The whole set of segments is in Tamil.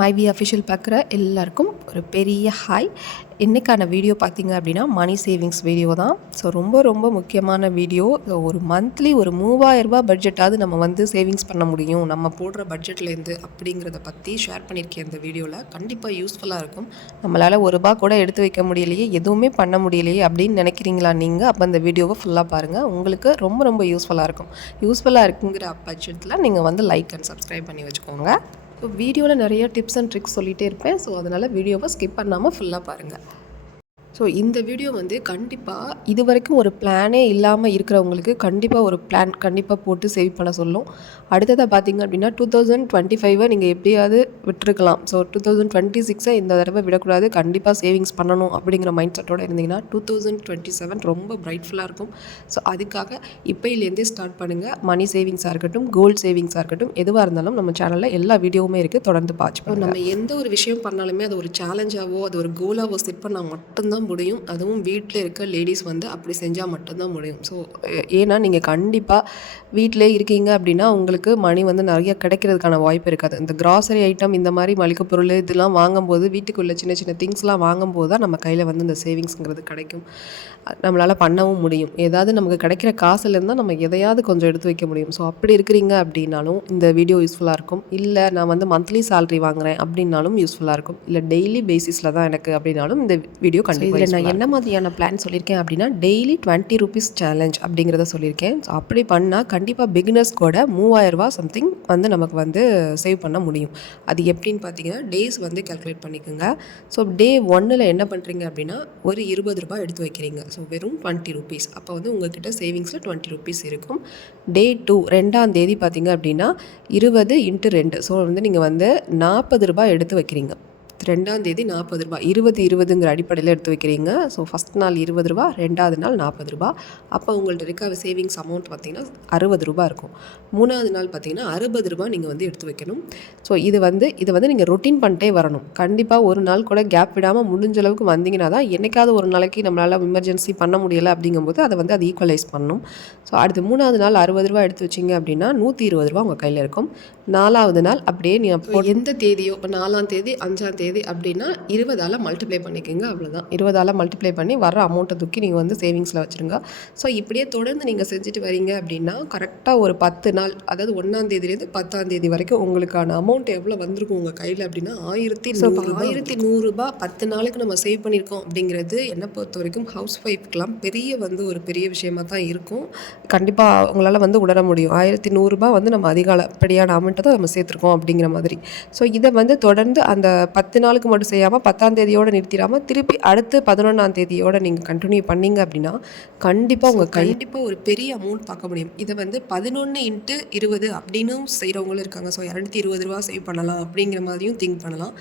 மைவி அஃபிஷியல் பார்க்குற எல்லாருக்கும் ஒரு பெரிய ஹாய். இன்றைக்கான வீடியோ பார்த்தீங்க அப்படின்னா மணி சேவிங்ஸ் வீடியோ தான். ஸோ ரொம்ப ரொம்ப முக்கியமான வீடியோ. ஒரு மந்த்லி ஒரு மூவாயிரரூபா பட்ஜெட்டாவது நம்ம வந்து சேவிங்ஸ் பண்ண முடியும். நம்ம போடுற பட்ஜெட்லேருந்து அப்படிங்கிறத பற்றி ஷேர் பண்ணியிருக்கேன் இந்த வீடியோவில் கண்டிப்பாக யூஸ்ஃபுல்லாக இருக்கும். நம்மளால் ஒரு ரூபா கூட எடுத்து வைக்க முடியலையே எதுவுமே பண்ண முடியலையே அப்படின்னு நினைக்கிறீங்களா நீங்கள் அப்போ அந்த வீடியோவை ஃபுல்லாக பாருங்கள் உங்களுக்கு ரொம்ப ரொம்ப யூஸ்ஃபுல்லாக இருக்கும். யூஸ்ஃபுல்லாக இருக்குங்கிற பட்ஜெட்டில் நீங்கள் வந்து லைக் அண்ட் சப்ஸ்கிரைப் பண்ணி வச்சுக்கோங்க. வீடியோவில் நிறைய டிப்ஸ் அண்ட் ட்ரிக்ஸ் சொல்லிகிட்டே இருப்பேன். ஸோ அதனால் வீடியோவை ஸ்கிப் பண்ணாமல் ஃபுல்லாக பாருங்கள் ஸோ இந்த வீடியோ வந்து கண்டிப்பாக இது வரைக்கும் ஒரு பிளானே இல்லாமல் இருக்கிறவங்களுக்கு கண்டிப்பாக ஒரு பிளான் கண்டிப்பாக போட்டு சேவ் பண்ண சொல்லும். அடுத்ததாக பார்த்தீங்க அப்படின்னா டூ தௌசண்ட் டுவெண்ட்டி ஃபைவை நீங்கள் எப்படியாவது விட்டுருக்கலாம். ஸோ டூ தௌசண்ட் டுவெண்ட்டி சிக்ஸை இந்த தடவை விடக்கூடாது. கண்டிப்பாக சேவிங்ஸ் பண்ணணும் அப்படிங்கிற மைண்ட் செட்டோடு இருந்தீங்கன்னா டூ தௌசண்ட் டுவெண்ட்டி செவன் ரொம்ப பிரைட்ஃபுல்லாக இருக்கும். ஸோ அதுக்காக இப்போயிலேருந்தே ஸ்டார்ட் பண்ணுங்கள் மணி சேவிங்ஸாக இருக்கட்டும் கோல்டு சேவிங்ஸாக இருக்கட்டும் எதுவாக இருந்தாலும் நம்ம சேனலில் எல்லா வீடியோவுமே இருக்குது தொடர்ந்து பார்த்து நம்ம எந்த ஒரு விஷயம் பண்ணாலுமே அது ஒரு சேலஞ்சாவோ அது ஒரு கோலாவோ செட் பண்ணால் மட்டும்தான் முடியும். அதுவும் வீட்டில் இருக்க லேடிஸ் வந்து அப்படி செஞ்சால் மட்டும்தான் முடியும். ஸோ ஏன்னா நீங்கள் கண்டிப்பாக வீட்டிலே இருக்கீங்க அப்படின்னா உங்களுக்கு மணி வந்து நிறைய கிடைக்கிறதுக்கான வாய்ப்பு இருக்காது. இந்த கிராசரி ஐட்டம் இந்த மாதிரி மளிகை பொருள் இதெல்லாம் வாங்கும்போது வீட்டுக்குள்ளே சின்ன சின்ன திங்ஸ்லாம் வாங்கும்போது தான் நம்ம கையில் வந்து இந்த சேவிங்ஸுங்கிறது கிடைக்கும். நம்மளால் பண்ணவும் முடியும். ஏதாவது நமக்கு கிடைக்கிற காசுலேருந்து நம்ம எதையாவது கொஞ்சம் எடுத்து வைக்க முடியும். ஸோ அப்படி இருக்கிறீங்க அப்படின்னாலும் இந்த வீடியோ யூஸ்ஃபுல்லாக இருக்கும். இல்லை நான் வந்து மந்த்லி சேலரி வாங்குகிறேன் அப்படின்னாலும் யூஸ்ஃபுல்லாக இருக்கும். இல்லை டெய்லி பேசிஸில் தான் எனக்கு அப்படின்னாலும் இந்த வீடியோ கண்டிப்பாக இதில் நான் என்ன மாதிரியான பிளான் சொல்லியிருக்கேன் அப்படின்னா டெய்லி டுவெண்ட்டி ருபீஸ் சேலஞ்ச் அப்படிங்கிறத சொல்லியிருக்கேன் ஸோ அப்படி பண்ணால் கண்டிப்பாக பிகினர்ஸ் கூட மூவாயிரரூபா சம்திங் வந்து நமக்கு வந்து சேவ் பண்ண முடியும். அது எப்படின்னு பார்த்தீங்கன்னா டேஸ் வந்து கால்குலேட் பண்ணிக்கோங்க. ஸோ டே ஒன்னில் என்ன பண்ணுறீங்க அப்படின்னா ஒரு இருபது ரூபாய் எடுத்து வைக்கிறீங்க. ஸோ வெறும் டுவெண்ட்டி ருபீஸ் அப்போ வந்து உங்கள்கிட்ட சேவிங்ஸில் டுவெண்ட்டி ருபீஸ் இருக்கும். டே டூ ரெண்டாம் தேதி பார்த்தீங்க அப்படின்னா இருபது இன்ட்டு ரெண்டு. ஸோ வந்து நீங்கள் வந்து நாற்பது ரூபாய் எடுத்து வைக்கிறீங்க. ரெண்டாம் தேதி நாற்பது ரூபா. இருபது இருபதுங்கிற அடிப்படையில் எடுத்து வைக்கிறீங்க. ஸோ ஃபஸ்ட் நாள் இருபது ரூபா ரெண்டாவது நாள் நாற்பது ரூபா. அப்போ உங்கள்ட்ட இருக்க சேவிங்ஸ் அமௌண்ட் பார்த்தீங்கன்னா அறுபது ரூபா இருக்கும். மூணாவது நாள் பார்த்தீங்கன்னா அறுபது ரூபா நீங்கள் வந்து எடுத்து வைக்கணும். ஸோ இது வந்து இதை வந்து நீங்கள் ரொட்டீன் பண்ணிட்டே வரணும். கண்டிப்பாக ஒரு நாள் கூட கேப் விடாமல் முடிஞ்ச அளவுக்கு வந்தீங்கன்னா தான் என்றைக்காவது ஒரு நாளைக்கு நம்மளால் எமர்ஜென்சி பண்ண முடியலை அப்படிங்கும்போது அதை வந்து அது ஈக்குவலைஸ் பண்ணணும் ஸோ அடுத்து மூணாவது நாள் அறுபது ரூபா எடுத்து வச்சிங்க அப்படின்னா நூற்றி இருபது ரூபா உங்கள் கையில் இருக்கும். நாலாவது நாள் அப்படியே நீங்கள் எந்த தேதியோ இப்போ நாலாம் தேதி அஞ்சாம் தேதி அப்படின்னா இருபதால் மல்டிப்ளை பண்ணிக்கோங்க அவ்வளோதான் இருபதால் மல்டிப்ளை பண்ணி வர அமௌண்ட்டை தூக்கி நீங்கள் வந்து சேவிங்ஸில் வச்சுருங்க. ஸோ இப்படியே தொடர்ந்து நீங்கள் செஞ்சுட்டு வரீங்க அப்படின்னா கரெக்டாக ஒரு பத்து நாள் அதாவது ஒன்றாம் தேதியிலேருந்து பத்தாம் தேதி வரைக்கும் உங்களுக்கான அமௌண்ட் எவ்வளோ வந்திருக்கும் உங்கள் கையில் அப்படின்னா ஆயிரத்தி ஆயிரத்தி நூறுரூபா பத்து நாளுக்கு நம்ம சேவ் பண்ணியிருக்கோம் அப்படிங்கிறது என்னை பொறுத்த வரைக்கும் ஹவுஸ் ஒய்ஃப்க்கெலாம் பெரிய வந்து ஒரு பெரிய விஷயமா தான் இருக்கும். கண்டிப்பாக உங்களால் வந்து உணர முடியும். ஆயிரத்தி நூறுரூபா வந்து நம்ம அதிகாலப்படியான அமௌண்ட்டை தான் நம்ம சேர்த்துருக்கோம் அப்படிங்கிற மாதிரி. ஸோ இதை வந்து தொடர்ந்து அந்த பத்து நாளுக்கு மட்டும் செய்யாமல் பத்தாம் தேதியோடு நிறுத்திடாமல் திருப்பி அடுத்து பதினொன்றாம் தேதியோடு நீங்கள் கண்டினியூ பண்ணீங்க அப்படின்னா கண்டிப்பாக உங்கள் கண்டிப்பாக ஒரு பெரிய அமௌண்ட் பார்க்க முடியும். இதை வந்து பதினொன்று இன்ட்டு இருபது அப்படின்னும் செய்கிறவங்களும் இருக்காங்க. ஸோ இரநூத்தி இருபது ரூபா சேவ் பண்ணலாம் அப்படிங்கிற மாதிரியும் திங்க் பண்ணலாம்.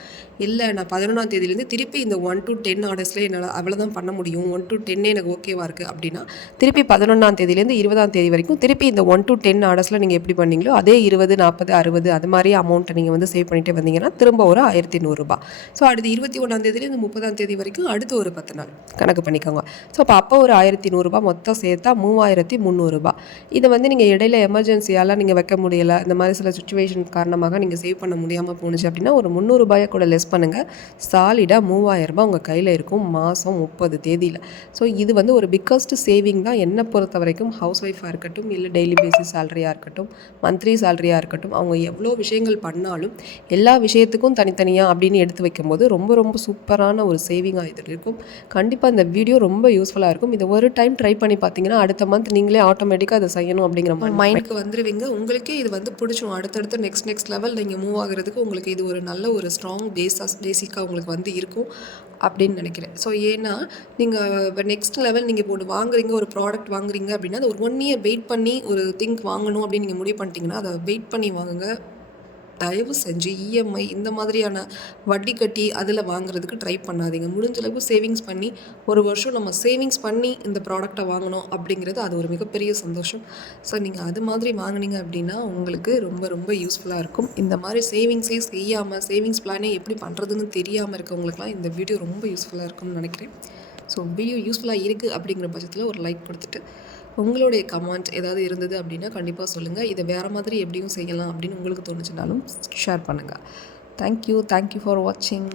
இல்லை நான் பதினொன்றாம் தேதியிலேருந்து திருப்பி இந்த ஒன் டு டென் ஆர்டர்ஸில் என்னால் அவ்வளோதான் பண்ண முடியும். ஒன் டு டென்னே எனக்கு ஓகேவாக இருக்குது அப்படின்னா திருப்பி பதினொன்றாம் தேதியிலேருந்து இருபதாம் தேதி வரைக்கும் திருப்பி இந்த ஒன் டு டென் ஆர்டர்ஸில் நீங்கள் எப்படி பண்ணீங்களோ அதே இருபது நாற்பது அறுபது அது மாதிரி அமௌண்ட்டை நீங்கள் வந்து சேவ் பண்ணிட்டு வந்தீங்கன்னா திரும்ப ஒரு ஆயிரத்தி நூறுரூபா ஸோ அடுத்து இருபத்தி ஒன்றாம் தேதியிலேருந்து முப்பதாம் தேதி வரைக்கும் அடுத்து ஒரு பத்து நாள். கணக்கு பண்ணிக்கோங்க. ஸோ அப்போ அப்போ ஒரு ஆயிரத்தி நூறுரூபா மொத்தம் சேர்த்தா மூவாயிரத்தி முந்நூறுரூபா இதை வந்து நீங்கள் இடையில எமர்ஜென்சியால் நீங்கள் வைக்க முடியலை இந்த மாதிரி சில சுச்சுவேஷன் காரணமாக நீங்கள் சேவ் பண்ண முடியாமல் போணுச்சு அப்படின்னா ஒரு முந்நூறுபாயை கூட லெஸ் பண்ணுங்கள் சாலிடாக மூவாயிரரூபா உங்கள் கையில் இருக்கும் மாதம் முப்பது தேதியில். ஸோ இது வந்து ஒரு பிக்கஸ்ட் சேவிங் தான். என்னை பொறுத்த வரைக்கும் ஹவுஸ் ஒய்ஃபாக இருக்கட்டும் இல்லை டெய்லி பேசிஸ் சேலரியாக இருக்கட்டும் மந்த்லி சேலரியாக இருக்கட்டும் அவங்க எவ்வளோ விஷயங்கள் பண்ணாலும் எல்லா விஷயத்துக்கும் தனித்தனியாக அப்படின்னு எடுத்து வைக்கும்போது ரொம்ப ரொம்ப சூப்பரான ஒரு சேவிங்காக இது இருக்கும். கண்டிப்பாக இந்த வீடியோ ரொம்ப யூஸ்ஃபுல்லாக இருக்கும். இதை ஒரு டைம் ட்ரை பண்ணி பார்த்தீங்கன்னா அடுத்த மந்த் நீங்களே ஆட்டோமேட்டிக்காக அதை செய்யணும் அப்படிங்கிற மாதிரி மைண்டுக்கு வந்துடுவீங்க உங்களுக்கே இது வந்து பிடிச்சிரும். அடுத்தடுத்து நெக்ஸ்ட் நெக்ஸ்ட் லெவல் நீங்கள் மூவ் ஆகுறதுக்கு உங்களுக்கு இது ஒரு நல்ல ஒரு ஸ்ட்ராங் பேஸாக பேசிக்காக உங்களுக்கு வந்து இருக்கும் அப்படின்னு நினைக்கிறேன். ஸோ ஏன்னா நீங்கள் இப்போ நெக்ஸ்ட் லெவல் நீங்கள் இப்போ ஒன்று வாங்குறீங்க ஒரு ப்ராடக்ட் வாங்குறீங்க அப்படின்னா அது ஒரு ஒன் இயர் வெயிட் பண்ணி ஒரு திங்க் வாங்கணும் அப்படின்னு நீங்கள் முடிவு பண்ணிட்டீங்கன்னா அதை வெயிட் பண்ணி வாங்குங்க. தயவு செஞ்சு இஎம்ஐ இந்த மாதிரியான வட்டி கட்டி அதில் வாங்குறதுக்கு ட்ரை பண்ணாதீங்க. முடிஞ்சளவுக்கு சேவிங்ஸ் பண்ணி ஒரு வருஷம் நம்ம சேவிங்ஸ் பண்ணி இந்த ப்ராடக்டை வாங்கணும் அப்படிங்கிறது அது ஒரு மிகப்பெரிய சந்தோஷம். ஸோ நீங்கள் அது மாதிரி வாங்குனீங்க அப்படின்னா உங்களுக்கு ரொம்ப ரொம்ப யூஸ்ஃபுல்லாக இருக்கும். இந்த மாதிரி சேவிங்ஸே செய்யாமல் சேவிங்ஸ் பிளானே எப்படி பண்ணுறதுன்னு தெரியாமல் இருக்கவங்களுக்குலாம் இந்த வீடியோ ரொம்ப யூஸ்ஃபுல்லாக இருக்கும்னு நினைக்கிறேன். ஸோ வீடியோ யூஸ்ஃபுல்லாக இருக்குது அப்படிங்கிற பட்சத்தில் ஒரு லைக் கொடுத்துட்டு உங்களுடைய கமெண்ட் ஏதாவது இருந்தது அப்படின்னா கண்டிப்பாக சொல்லுங்கள் இதை வேறு மாதிரி எப்படியும் செய்யலாம் அப்படின்னு உங்களுக்கு தோணுச்சுனாலும் ஷேர் பண்ணுங்கள் thank you thank you for வாட்சிங்